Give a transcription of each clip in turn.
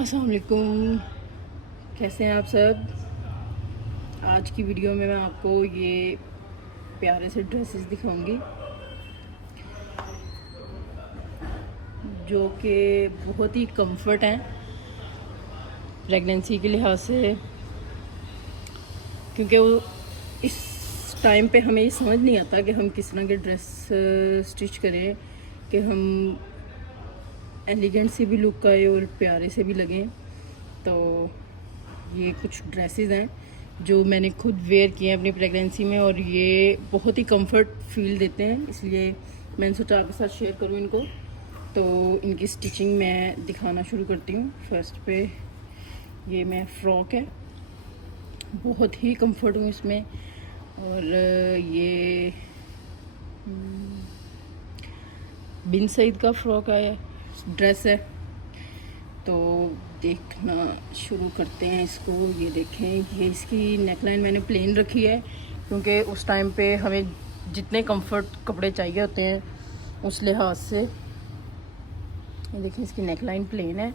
अस्सलाम वालेकुम, कैसे हैं आप सब। आज की वीडियो में मैं आपको ये प्यारे से ड्रेसेस दिखाऊंगी जो कि बहुत ही कंफर्ट हैं प्रेगनेंसी के लिहाज से, क्योंकि वो इस टाइम पे हमें ये समझ नहीं आता कि हम किस तरह के ड्रेस स्टिच करें कि हम एलिगेंट से भी लुक आए और प्यारे से भी लगें। तो ये कुछ ड्रेसेस हैं जो मैंने खुद वेयर किए हैं अपनी प्रेगनेंसी में और ये बहुत ही कंफर्ट फील देते हैं, इसलिए मैंने सोचा आपके साथ शेयर करूं इनको। तो इनकी स्टिचिंग मैं दिखाना शुरू करती हूँ। फर्स्ट पे ये मैं फ़्रॉक है, बहुत ही कंफर्ट हूँ इसमें। और ये बिन सईद का फ़्रॉक है, ड्रेस है। तो देखना शुरू करते हैं इसको। ये देखें, ये इसकी नेकलाइन मैंने प्लेन रखी है क्योंकि उस टाइम पे हमें जितने कंफर्ट कपड़े चाहिए होते हैं उस लिहाज से। ये देखें, इसकी नेकलाइन प्लेन है।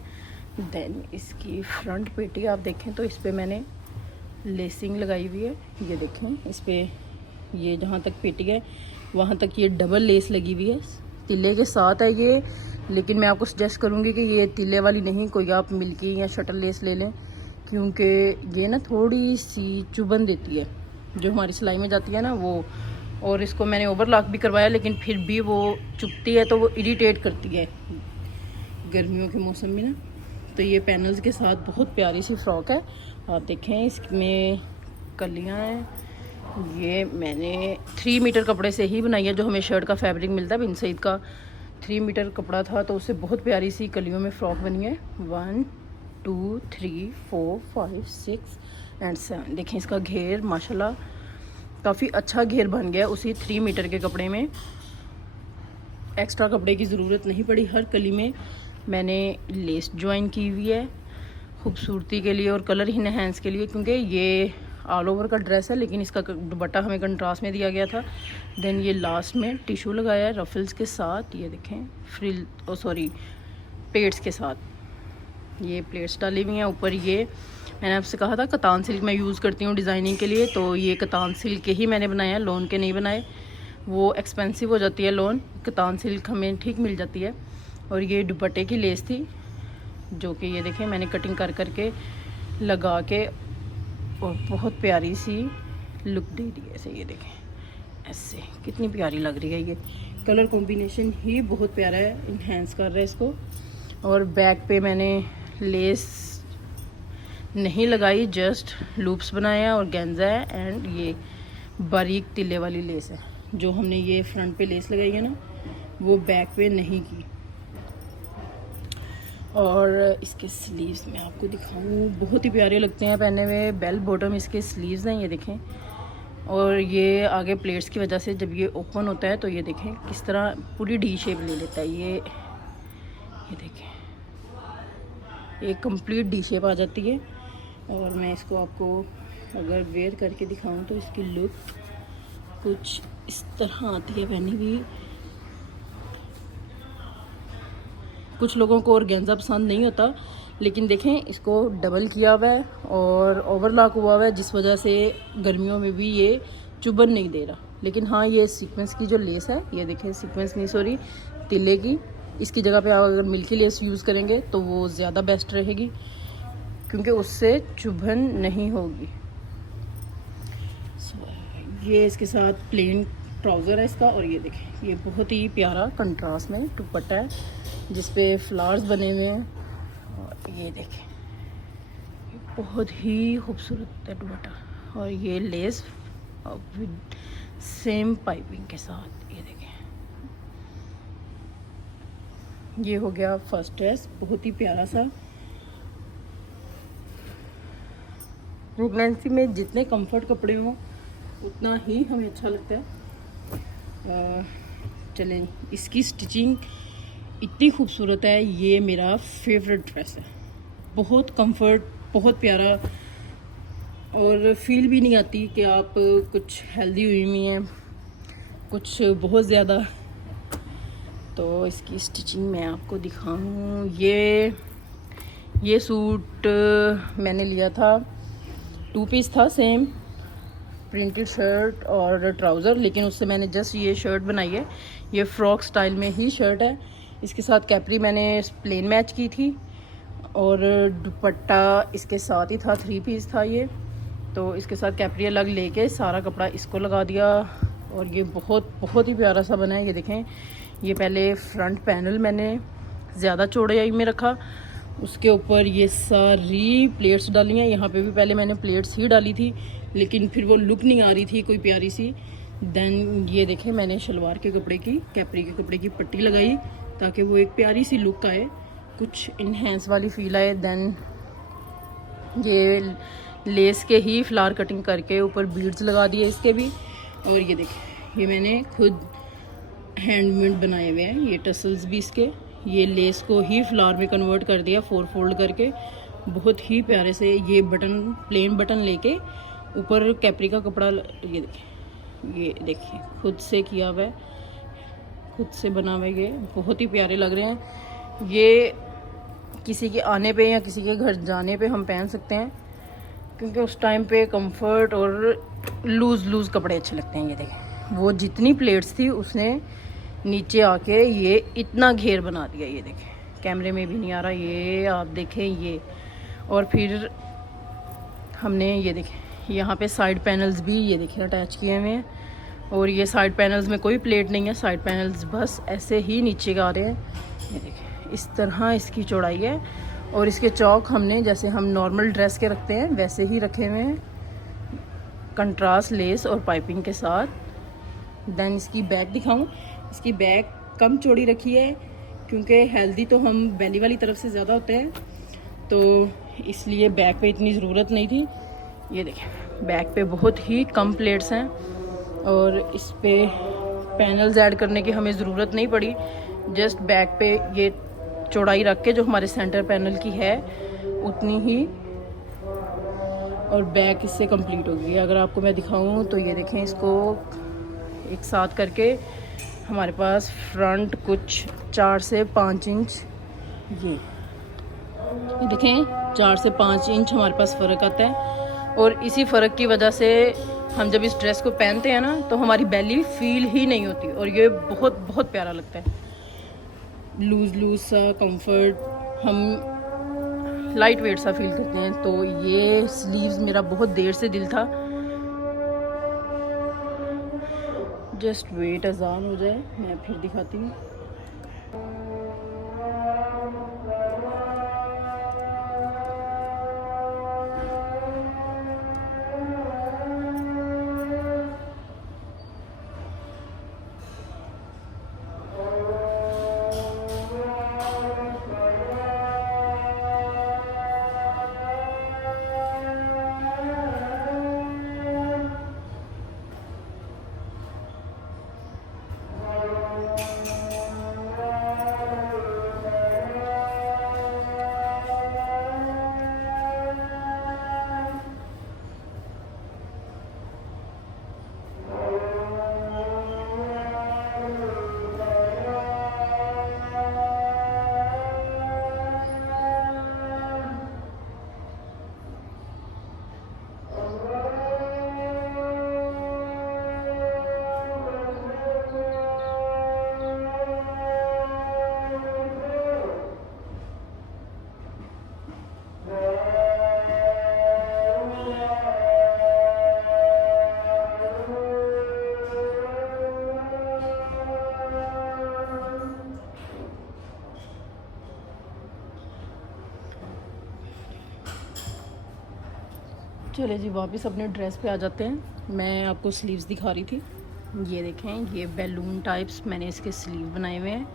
देन इसकी फ्रंट पेटी आप देखें तो इस पर मैंने लेसिंग लगाई हुई है। ये देखें, इस पर ये जहाँ तक पेटी है वहाँ तक ये डबल लेस लगी हुई है, तिल्ले के साथ है ये। लेकिन मैं आपको सजेस्ट करूँगी कि ये तिल्ले वाली नहीं, कोई आप मिल्की या शटल लेस ले लें, क्योंकि ये ना थोड़ी सी चुभन देती है जो हमारी सिलाई में जाती है ना वो। और इसको मैंने ओवरलॉक भी करवाया लेकिन फिर भी वो चुभती है, तो वो इरिटेट करती है गर्मियों के मौसम में ना। तो ये पैनल्स के साथ बहुत प्यारी सी फ़्रॉक है। आप देखें, इसमें कलियाँ हैं। ये मैंने 3 मीटर कपड़े से ही बनाई है, जो हमें शर्ट का फैब्रिक मिलता है बिन सईद का। 3 मीटर कपड़ा था तो उससे बहुत प्यारी सी कलियों में फ़्रॉक बनी है। 1 2 3 4 5 6 एंड 7। देखें, इसका घेर माशाल्लाह काफ़ी अच्छा घेर बन गया उसी 3 मीटर के कपड़े में। एक्स्ट्रा कपड़े की ज़रूरत नहीं पड़ी। हर कली में मैंने लेस ज्वाइन की हुई है खूबसूरती के लिए और कलर इन्हेंस के लिए, क्योंकि ये ऑल ओवर का ड्रेस है लेकिन इसका दुपट्टा हमें कंट्रास्ट में दिया गया था। देन ये लास्ट में टिशू लगाया है रफल्स के साथ। ये देखें, फ्रिल प्लेट्स के साथ ये प्लेट्स डाली हुई हैं ऊपर। ये मैंने आपसे कहा था कतान सिल्क मैं यूज़ करती हूँ डिज़ाइनिंग के लिए, तो ये कतान सिल्क के ही मैंने बनाया, लोन के नहीं बनाए। वो एक्सपेंसिव हो जाती है लोन, कतान सिल्क हमें ठीक मिल जाती है। और ये दुपट्टे की लेस थी जो कि ये देखें मैंने कटिंग कर करके लगा के और बहुत प्यारी सी लुक दे दी है ऐसे। ये देखें, ऐसे कितनी प्यारी लग रही है। ये कलर कॉम्बिनेशन ही बहुत प्यारा है, इन्हेंस कर रहा है इसको। और बैक पे मैंने लेस नहीं लगाई, जस्ट लूप्स बनाया और गेंजा है। एंड ये बारीक तिल्ले वाली लेस है जो हमने ये फ्रंट पे लेस लगाई है ना, वो बैक पे नहीं की। और इसके स्लीव्स मैं आपको दिखाऊं, बहुत ही प्यारे लगते हैं पहने हुए। बेल बॉटम इसके स्लीव्स हैं, ये देखें। और ये आगे प्लेट्स की वजह से जब ये ओपन होता है तो ये देखें किस तरह पूरी डी शेप ले लेता है। ये देखें, एक कंप्लीट डी शेप आ जाती है। और मैं इसको आपको अगर वेयर करके दिखाऊं तो इसकी लुक कुछ इस तरह आती है पहनी हुई। कुछ लोगों को ऑर्गेन्जा पसंद नहीं होता, लेकिन देखें इसको डबल किया हुआ है और ओवरलॉक हुआ हुआ है, जिस वजह से गर्मियों में भी ये चुभन नहीं दे रहा। लेकिन हाँ, ये सीक्वेंस की जो लेस है, ये देखें, सीक्वेंस नहीं सॉरी तिल्ले की, इसकी जगह पे आप अगर मिल्की लेस यूज़ करेंगे तो वो ज़्यादा बेस्ट रहेगी क्योंकि उससे चुभन नहीं होगी। ये इसके साथ प्लेन ट्राउज़र है इसका। और ये देखें, ये बहुत ही प्यारा कंट्रास्ट में दुपट्टा है जिस पे फ्लावर्स बने हुए हैं। और ये देखें, बहुत ही खूबसूरत है दुपट्टा। और ये लेस विद सेम पाइपिंग के साथ। ये देखें, ये हो गया फर्स्ट ड्रेस, बहुत ही प्यारा सा। प्रेगनेंसी में जितने कंफर्ट कपड़े हों उतना ही हमें अच्छा लगता है। चलें, इसकी स्टिचिंग इतनी खूबसूरत है, ये मेरा फेवरेट ड्रेस है। बहुत कंफर्ट, बहुत प्यारा, और फील भी नहीं आती कि आप कुछ हेल्दी हुई हुई हैं कुछ बहुत ज़्यादा। तो इसकी स्टिचिंग मैं आपको दिखाऊं, ये सूट मैंने लिया था, 2 पीस था, सेम प्रिंटेड शर्ट और ट्राउज़र, लेकिन उससे मैंने जस्ट ये शर्ट बनाई है। ये फ्रॉक स्टाइल में ही शर्ट है। इसके साथ कैपरी मैंने प्लेन मैच की थी और दुपट्टा इसके साथ ही था, 3 पीस था ये। तो इसके साथ कैपरी अलग लेके सारा कपड़ा इसको लगा दिया और ये बहुत बहुत ही प्यारा सा बना है। ये देखें, ये पहले फ्रंट पैनल मैंने ज़्यादा चौड़ाई में रखा, उसके ऊपर ये सारी प्लेट्स डाली हैं। यहाँ पे भी पहले मैंने प्लेट्स ही डाली थी, लेकिन फिर वो लुक नहीं आ रही थी कोई प्यारी सी। देन ये देखें, मैंने शलवार के कपड़े की, कैपरी के कपड़े की पट्टी लगाई ताकि वो एक प्यारी सी लुक आए, कुछ इन्हेंस वाली फील आए। देन ये लेस के ही फ्लावर कटिंग करके ऊपर बीड्स लगा दिए इसके भी। और ये देखें, ये मैंने खुद हैंडमेड बनाए हुए हैं, ये टसल्स भी इसके। ये लेस को ही फ्लावर में कन्वर्ट कर दिया 4 फोल्ड करके, बहुत ही प्यारे से। ये बटन, प्लेन बटन लेके ऊपर कैपरी का कपड़ा, ये देखिए खुद से किया हुआ है, खुद से बना हुआ है। ये बहुत ही प्यारे लग रहे हैं। ये किसी के आने पे या किसी के घर जाने पे हम पहन सकते हैं, क्योंकि उस टाइम पे कंफर्ट और लूज़ कपड़े अच्छे लगते हैं। ये देखें, वो जितनी प्लेट्स थी उसने नीचे आके ये इतना घेर बना दिया। ये देखें, कैमरे में भी नहीं आ रहा, ये आप देखें ये। और फिर हमने ये देखें, यहाँ पे साइड पैनल्स भी ये देखें अटैच किए हुए हैं। और ये साइड पैनल्स में कोई प्लेट नहीं है, साइड पैनल्स बस ऐसे ही नीचे का आ रहे हैं। ये देखें, इस तरह इसकी चौड़ाई है। और इसके चौक हमने जैसे हम नॉर्मल ड्रेस के रखते हैं वैसे ही रखे हुए हैं, कंट्रास्ट लेस और पाइपिंग के साथ। देन इसकी बैक दिखाऊं, इसकी बैक कम चौड़ी रखी है क्योंकि हेल्दी तो हम बेली वाली तरफ से ज़्यादा होते हैं, तो इसलिए बैक पे इतनी ज़रूरत नहीं थी। ये देखें, बैक पे बहुत ही कम प्लेट्स हैं और इस पे पैनल्स ऐड करने की हमें ज़रूरत नहीं पड़ी। जस्ट बैक पे ये चौड़ाई रख के जो हमारे सेंटर पैनल की है उतनी ही, और बैक इससे कंप्लीट हो गई। अगर आपको मैं दिखाऊं तो ये देखें, इसको एक साथ करके हमारे पास फ्रंट कुछ 4 से 5 इंच, ये देखें 4 से 5 इंच हमारे पास फ़र्क आता है। और इसी फ़र्क की वजह से हम जब इस ड्रेस को पहनते हैं ना तो हमारी बेली फील ही नहीं होती और ये बहुत बहुत प्यारा लगता है। लूज़ सा कंफर्ट, हम लाइट वेट सा फील करते हैं। तो ये स्लीव्स मेरा बहुत देर से दिल था, जस्ट वेट अजान हो जाए मैं फिर दिखाती हूँ। चले जी, वापस अपने ड्रेस पे आ जाते हैं। मैं आपको स्लीव्स दिखा रही थी, ये देखें, ये बैलून टाइप्स मैंने इसके स्लीव बनाए हुए हैं,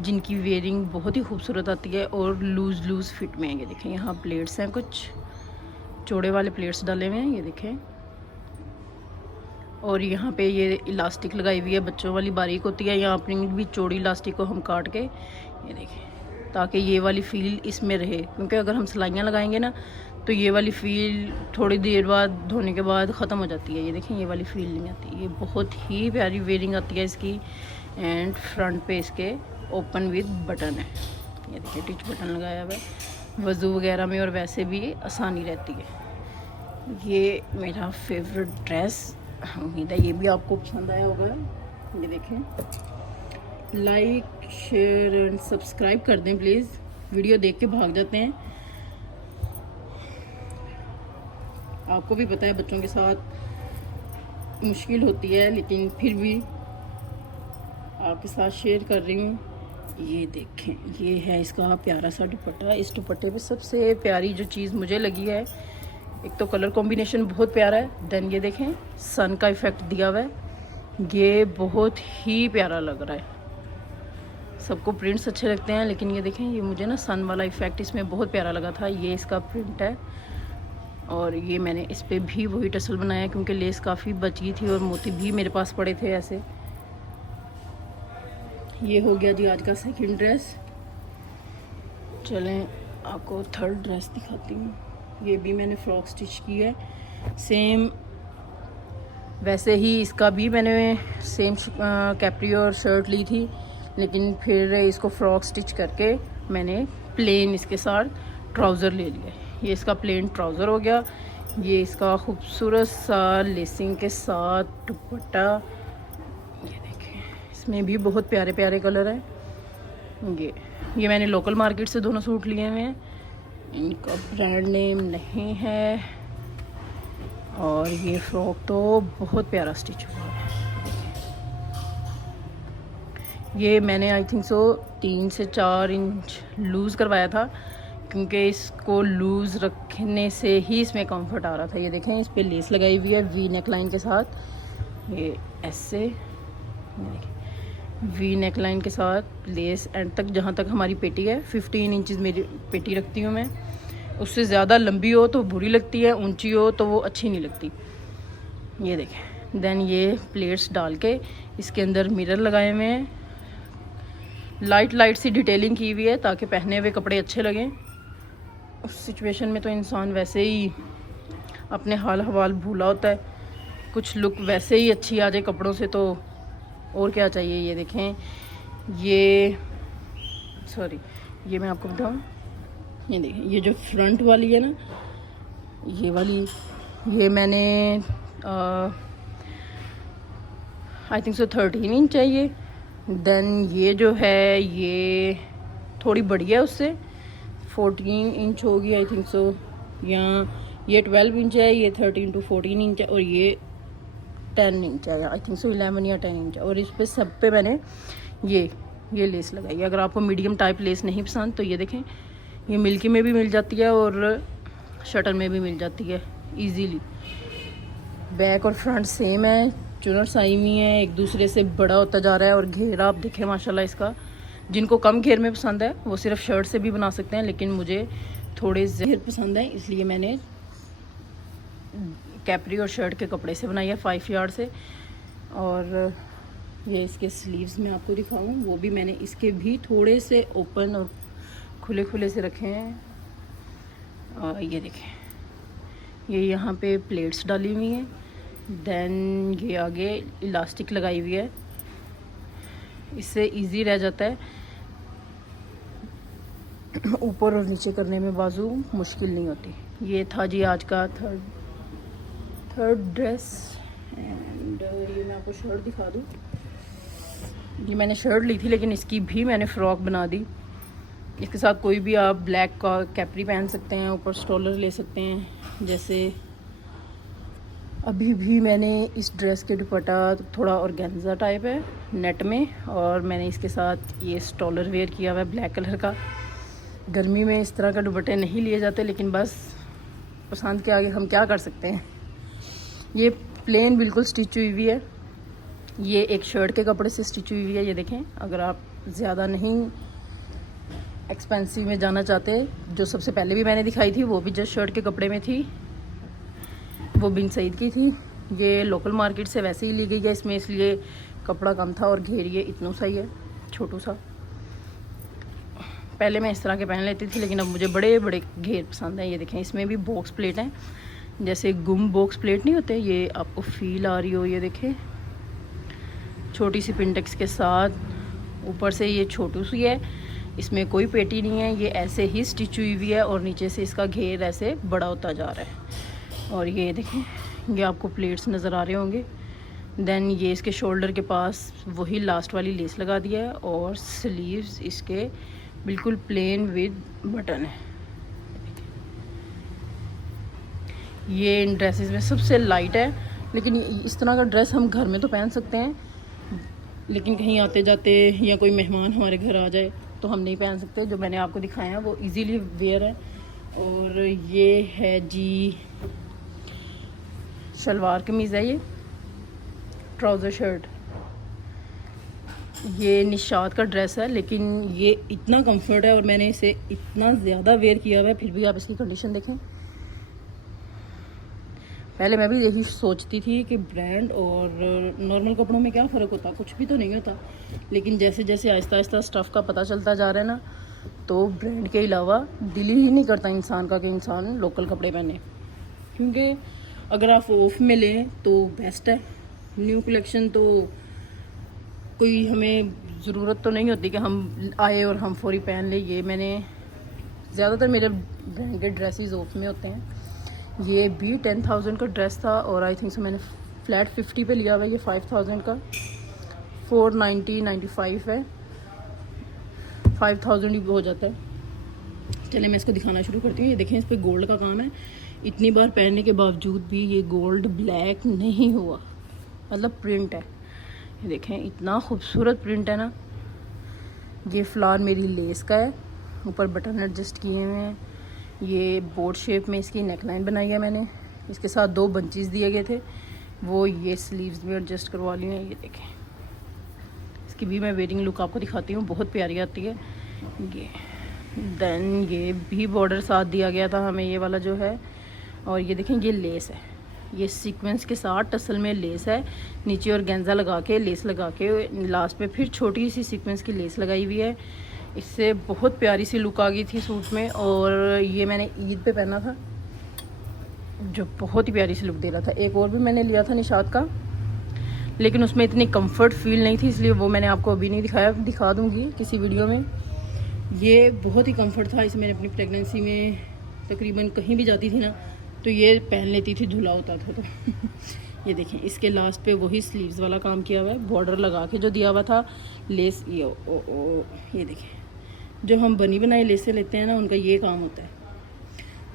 जिनकी वेयरिंग बहुत ही खूबसूरत आती है और लूज़ फिट में है। ये देखें, यहाँ प्लेट्स हैं, कुछ चौड़े वाले प्लेट्स डाले हुए हैं, ये देखें। और यहाँ पे ये इलास्टिक लगाई हुई है, बच्चों वाली बारीक होती है, यहाँ अपनी भी चौड़ी इलास्टिक को हम काट के, ये देखें, ताकि ये वाली फील इसमें रहे। क्योंकि अगर हम सिलाइयाँ लगाएंगे ना तो ये वाली फ़ील थोड़ी देर बाद धोने के बाद ख़त्म हो जाती है। ये देखें, ये वाली फील नहीं आती। ये बहुत ही प्यारी वेयरिंग आती है इसकी। एंड फ्रंट पे इसके ओपन विद बटन है, ये देखिए टिच बटन लगाया हुआ है। वज़ू वगैरह में और वैसे भी आसानी रहती है। ये मेरा फेवरेट ड्रेस, उम्मीद है ये भी आपको पसंद आया होगा। ये देखें, लाइक शेयर एंड सब्सक्राइब कर दें प्लीज़, वीडियो देख के भाग जाते हैं। आपको भी पता है बच्चों के साथ मुश्किल होती है, लेकिन फिर भी आपके साथ शेयर कर रही हूँ। ये देखें, ये है इसका प्यारा सा दुपट्टा। इस दुपट्टे पे सबसे प्यारी जो चीज़ मुझे लगी है, एक तो कलर कॉम्बिनेशन बहुत प्यारा है, देन ये देखें सन का इफ़ेक्ट दिया हुआ है, ये बहुत ही प्यारा लग रहा है। सबको प्रिंट्स अच्छे लगते हैं, लेकिन ये देखें, ये मुझे ना सन वाला इफ़ेक्ट इसमें बहुत प्यारा लगा था। ये इसका प्रिंट है और ये मैंने इस पर भी वही टसल बनाया क्योंकि लेस काफ़ी बच गई थी और मोती भी मेरे पास पड़े थे ऐसे। ये हो गया जी आज का सेकंड ड्रेस। चलें आपको थर्ड ड्रेस दिखाती हूँ। ये भी मैंने फ्रॉक स्टिच की है, सेम वैसे ही इसका भी मैंने सेम कैप्री और शर्ट ली थी, लेकिन फिर इसको फ्रॉक स्टिच करके मैंने प्लेन इसके साथ ट्राउज़र ले लिया। ये इसका प्लेन ट्राउज़र हो गया। ये इसका खूबसूरत सा लेसिंग के साथ दुपट्टा, ये देखें, इसमें भी बहुत प्यारे प्यारे कलर हैं। ये मैंने लोकल मार्केट से दोनों सूट लिए हुए हैं, इनका ब्रांड नेम नहीं है। और ये फ्रॉक तो बहुत प्यारा स्टिच हुआ है। ये मैंने आई थिंक सो 3 से 4 इंच लूज़ करवाया था, क्योंकि इसको लूज़ रखने से ही इसमें कंफर्ट आ रहा था। ये देखें, इस पर लेस लगाई हुई है वी नेक लाइन के साथ। ये ऐसे वी नेक लाइन के साथ लेस एंड तक, जहाँ तक हमारी पेटी है। 15 इंचज़ मेरी पेटी रखती हूँ मैं। उससे ज़्यादा लंबी हो तो बुरी लगती है, ऊंची हो तो वो अच्छी नहीं लगती। ये देखें, देन ये प्लेट्स डाल के इसके अंदर मिरर लगाए हुए हैं। लाइट सी डिटेलिंग की हुई है ताकि पहने हुए कपड़े अच्छे लगें। उस सिचुएशन में तो इंसान वैसे ही अपने हाल हवाल भूला होता है, कुछ लुक वैसे ही अच्छी आ जाए कपड़ों से तो और क्या चाहिए। ये देखें, ये मैं आपको बताऊं, ये देखें, ये जो फ्रंट वाली है ना, ये वाली, ये मैंने आई थिंक सो 13 इंच है ये। देन ये जो है ये थोड़ी बड़ी है उससे, 14 इंच होगी आई थिंक सो, या ये 12 इंच है, ये 13 to 14 इंच है, और ये 10 इंच है आई थिंक सो, 11 या 10 इंच है। और इस पे सब पे मैंने ये लेस लगाई है। अगर आपको मीडियम टाइप लेस नहीं पसंद तो ये देखें, ये मिल्की में भी मिल जाती है और शटल में भी मिल जाती है इजीली। बैक और फ्रंट सेम है, चुनर आई हुई है, एक दूसरे से बड़ा होता जा रहा है। और घेर आप देखें माशाल्लाह इसका, जिनको कम घेर में पसंद है वो सिर्फ शर्ट से भी बना सकते हैं, लेकिन मुझे थोड़े घेर पसंद है, इसलिए मैंने कैप्री और शर्ट के कपड़े से बनाई है 5 यार्ड से। और ये इसके स्लीव्स में आपको दिखाऊँ, वो भी मैंने इसके भी थोड़े से ओपन और खुले से रखे हैं। और ये देखें, ये यहाँ पे प्लेट्स डाली हुई हैं, देन ये आगे इलास्टिक लगाई हुई है, इससे इजी रह जाता है ऊपर और नीचे करने में, बाजू मुश्किल नहीं होती। ये था जी आज का थर्ड ड्रेस। एंड ये मैं आपको शर्ट दिखा दूँ। ये मैंने शर्ट ली थी, लेकिन इसकी भी मैंने फ़्रॉक बना दी। इसके साथ कोई भी आप ब्लैक का कैप्री पहन सकते हैं, ऊपर स्टॉलर ले सकते हैं। जैसे अभी भी मैंने इस ड्रेस के दुपट्टा थोड़ा ऑर्गेन्जा टाइप है नेट में, और मैंने इसके साथ ये स्टॉलर वेयर किया हुआ है ब्लैक कलर का। गर्मी में इस तरह का दुपट्टे नहीं लिए जाते, लेकिन बस पसंद के आगे हम क्या कर सकते हैं। ये प्लेन बिल्कुल स्टिच हुई हुई है, ये एक शर्ट के कपड़े से स्टिच हुई हुई है। ये देखें, अगर आप ज़्यादा नहीं एक्सपेंसिव में जाना चाहते, जो सबसे पहले भी मैंने दिखाई थी वो भी जस्ट शर्ट के कपड़े में थी, वो बिन सईद की थी। ये लोकल मार्केट से वैसे ही ली गई है इसमें, इसलिए कपड़ा कम था और घेर ये इतना सा ही है, छोटू सा। पहले मैं इस तरह के पहन लेती थी, लेकिन अब मुझे बड़े बड़े घेर पसंद है। ये देखें, इसमें भी बॉक्स प्लेट हैं, जैसे गुम बॉक्स प्लेट नहीं होते, ये आपको फील आ रही हो। ये देखें, छोटी सी पिंटेक्स के साथ, ऊपर से ये छोटू सी है, इसमें कोई पेटी नहीं है, ये ऐसे ही स्टिच हुई हुई है और नीचे से इसका घेर ऐसे बड़ा होता जा रहा है। और ये देखें, ये आपको प्लेट्स नज़र आ रहे होंगे। देन ये इसके शोल्डर के पास वही लास्ट वाली लेस लगा दिया है और स्लीव्स इसके बिल्कुल प्लेन विद बटन है। ये इन ड्रेसेस में सबसे लाइट है, लेकिन इस तरह का ड्रेस हम घर में तो पहन सकते हैं, लेकिन कहीं आते जाते या कोई मेहमान हमारे घर आ जाए तो हम नहीं पहन सकते। जो मैंने आपको दिखाया है वो इजीली वेयर है। और ये है जी शलवार कमीज़ है, ये ट्राउज़र शर्ट। ये निशात का ड्रेस है, लेकिन ये इतना कंफर्ट है और मैंने इसे इतना ज़्यादा वेयर किया हुआ है, फिर भी आप इसकी कंडीशन देखें। पहले मैं भी यही सोचती थी कि ब्रांड और नॉर्मल कपड़ों में क्या फ़र्क होता, कुछ भी तो नहीं होता। लेकिन जैसे जैसे आहिस्ता आहिस्ता स्टफ़ का पता चलता जा रहा है ना, तो ब्रांड के अलावा दिल ही नहीं करता इंसान का कि इंसान लोकल कपड़े पहने। क्योंकि अगर आप ऑफ में लें तो बेस्ट है। न्यू कलेक्शन तो कोई हमें ज़रूरत तो नहीं होती कि हम आए और हम फौरी पहन लें। ये मैंने ज़्यादातर मेरे ब्रांडेड ड्रेसेस ऑफ में होते हैं। ये भी 10,000 का ड्रेस था और आई थिंक सो मैंने फ्लैट 50 पे लिया हुआ है। ये 5,000 का 490-95 है, 5,000 ही हो जाता है। चलिए मैं इसको दिखाना शुरू करती हूँ। ये देखें, इस पर गोल्ड का काम है। इतनी बार पहनने के बावजूद भी ये गोल्ड ब्लैक नहीं हुआ, मतलब प्रिंट है। ये देखें, इतना खूबसूरत प्रिंट है ना। ये फ्लावर मेरी लेस का है, ऊपर बटन एडजस्ट किए हुए हैं। ये बोट शेप में इसकी नेकलाइन बनाई है मैंने। इसके साथ 2 बंचेस दिए गए थे, वो ये स्लीव्स में एडजस्ट करवा ली हैं। ये देखें, इसकी भी मैं वेयरिंग लुक आपको दिखाती हूँ, बहुत प्यारी आती है ये। देन ये भी बॉर्डर साथ दिया गया था हमें, ये वाला जो है। और ये देखें, ये लेस है, ये सीक्वेंस के साथ टसल में लेस है। नीचे और गेंजा लगा के लेस लगा के लास्ट में फिर छोटी सी सीक्वेंस की लेस लगाई हुई है। इससे बहुत प्यारी सी लुक आ गई थी सूट में। और ये मैंने ईद पे पहना था, जो बहुत ही प्यारी सी लुक दे रहा था। एक और भी मैंने लिया था निशात का, लेकिन उसमें इतनी कंफर्ट फील नहीं थी, इसलिए वो मैंने आपको अभी नहीं दिखाया, दिखा दूँगी किसी वीडियो में। ये बहुत ही कंफर्ट था। इसे मैंने अपनी प्रेगनेंसी में तकरीबन कहीं भी जाती थी ना, तो ये पहन लेती थी, झूला होता था तो ये देखें, इसके लास्ट पे वही स्लीव्स वाला काम किया हुआ है, बॉर्डर लगा के जो दिया हुआ था लेस। ये देखें, जो हम बनी बनाई लेसें लेते हैं ना, उनका ये काम होता है।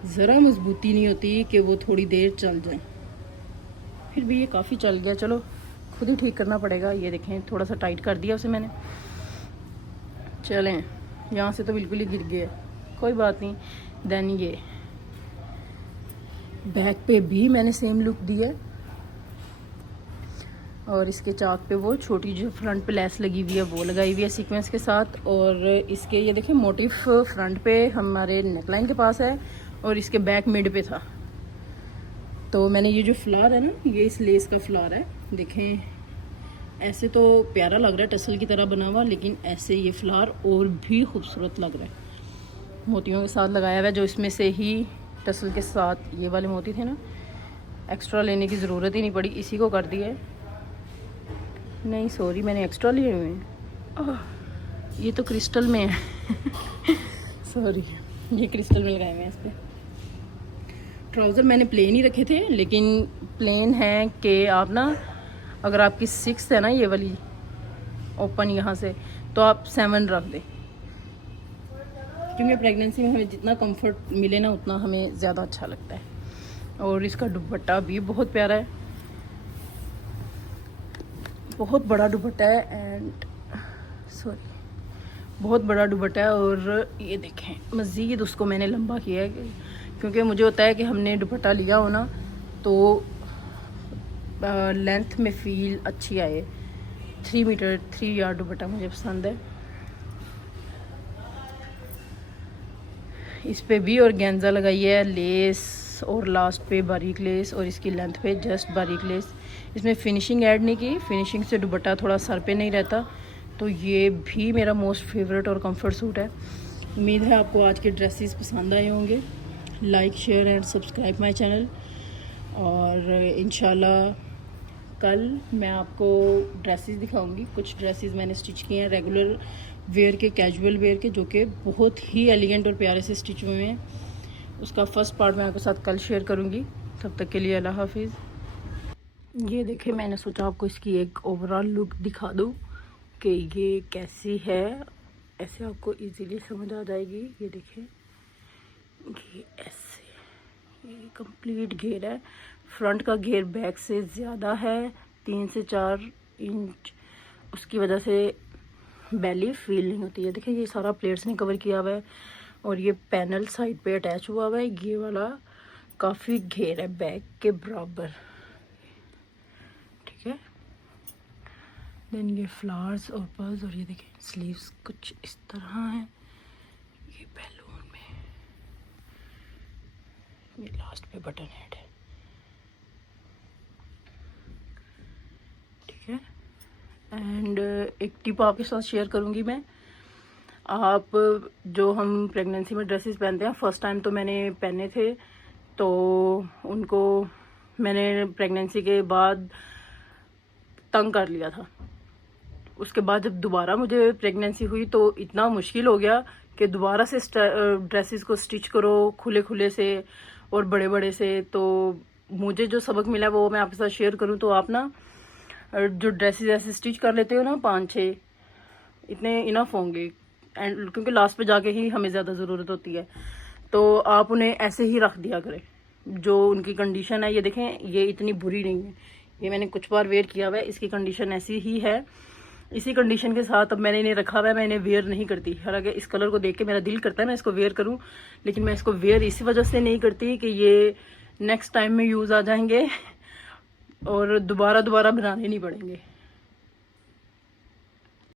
ज़रा मजबूती नहीं होती कि वो थोड़ी देर चल जाए। फिर भी ये काफ़ी चल गया, चलो खुद ही ठीक करना पड़ेगा। ये देखें, थोड़ा सा टाइट कर दिया उसे मैंने। चलें, यहाँ से तो बिल्कुल ही गिर गया, कोई बात नहीं। देन ये बैक पे भी मैंने सेम लुक दी है, और इसके चाक पे वो छोटी जो फ्रंट पे लेस लगी हुई है वो लगाई हुई है सीक्वेंस के साथ। और इसके ये देखें, मोटिफ फ्रंट पे हमारे नेकलाइन के पास है और इसके बैक मिड पे था। तो मैंने ये जो फ्लावर है ना, ये इस लेस का फ्लावर है। देखें, ऐसे तो प्यारा लग रहा है, टसल की तरह बना हुआ, लेकिन ऐसे ये फ्लावर और भी खूबसूरत लग रहा है। मोतियों के साथ लगाया हुआ है, जो इसमें से ही टसल के साथ ये वाले मोती थे ना, एक्स्ट्रा लेने की ज़रूरत ही नहीं पड़ी, इसी को कर दिया है। नहीं सॉरी, मैंने एक्स्ट्रा लिए हुए हैं, ये तो क्रिस्टल में है सॉरी, ये क्रिस्टल में लगाए हुए हैं इस पर। ट्राउज़र मैंने प्लेन ही रखे थे, लेकिन प्लेन है कि आप ना, अगर आपकी 6 है ना ये वाली ओपन यहाँ से, तो आप 7 रख दें, क्योंकि प्रेगनेंसी में हमें जितना कंफर्ट मिले ना, उतना हमें ज़्यादा अच्छा लगता है। और इसका दुपट्टा भी बहुत प्यारा है, बहुत बड़ा दुपट्टा है, एंड सॉरी बहुत बड़ा दुपट्टा है। और ये देखें, मज़ीद उसको मैंने लंबा किया है, क्योंकि मुझे होता है कि हमने दुपट्टा लिया हो ना तो लेंथ में फ़ील अच्छी आए। 3 मीटर 3 यार्ड दुपट्टा मुझे पसंद है। इस पे भी और गेंजा लगाई है, लेस और लास्ट पे बारीक लेस, और इसकी लेंथ पे जस्ट बारीक लेस। इसमें फिनिशिंग ऐड नहीं की, फिनिशिंग से दुपट्टा थोड़ा सर पे नहीं रहता। तो ये भी मेरा मोस्ट फेवरेट और कंफर्ट सूट है। उम्मीद है आपको आज के ड्रेसेस पसंद आए होंगे। Like, share and subscribe my channel. और इंशाल्लाह कल मैं आपको ड्रेसेस दिखाऊंगी। कुछ ड्रेसेस मैंने स्टिच किए हैं रेगुलर वेयर के, कैजुअल वेयर के, जो कि बहुत ही एलिगेंट और प्यारे से स्टिच हुए हैं। उसका फर्स्ट पार्ट मैं आपके साथ कल शेयर करूँगी। तब तक के लिए अल्लाह हाफिज़। ये देखिए, मैंने सोचा आपको इसकी एक ओवरऑल लुक दिखा दूँ कि ये कैसी है, ऐसे आपको इजीली समझ आ जाएगी। ये देखिए, ये ऐसे, ये कंप्लीट घेर है। फ्रंट का घेर बैक से ज़्यादा है, 3 से 4 इंच। उसकी वजह से बेली फील नहीं होती है। देखिए, ये सारा प्लेट्स ने कवर किया हुआ है और ये पैनल साइड पे अटैच हुआ हुआ है। ये वाला काफ़ी घेर है बैक के बराबर, ठीक है। देन ये फ्लावर्स और पर्ल्स, और ये देखिए स्लीव्स कुछ इस तरह हैं। ये बैलून में, ये लास्ट पे बटन हेड है, ठीक है। एंड एक टिप आपके साथ शेयर करूँगी मैं। आप जो हम प्रेगनेंसी में ड्रेसेस पहनते हैं, फर्स्ट टाइम तो मैंने पहने थे, तो उनको मैंने प्रेगनेंसी के बाद तंग कर लिया था। उसके बाद जब दोबारा मुझे प्रेगनेंसी हुई तो इतना मुश्किल हो गया कि दोबारा से ड्रेसेस को स्टिच करो खुले खुले से और बड़े बड़े से। तो मुझे जो सबक मिला वो मैं आपके साथ शेयर करूं। तो आप ना जो ड्रेसेस ऐसे स्टिच कर लेते हो ना, 5-6 इतने इनफ होंगे, एंड क्योंकि लास्ट पे जाके ही हमें ज़्यादा ज़रूरत होती है। तो आप उन्हें ऐसे ही रख दिया करें जो उनकी कंडीशन है। ये देखें, ये इतनी बुरी नहीं है, ये मैंने कुछ बार वेयर किया हुआ है, इसकी कंडीशन ऐसी ही है। इसी कंडीशन के साथ अब मैंने इन्हें रखा हुआ है, मैं इन्हें वेयर नहीं करती। हालांकि इस कलर को देख के मेरा दिल करता है मैं इसको वेयर करूं, लेकिन मैं इसको वेयर इसी वजह से नहीं करती कि ये नेक्स्ट टाइम में यूज़ आ जाएंगे और दोबारा बनाने नहीं पड़ेंगे।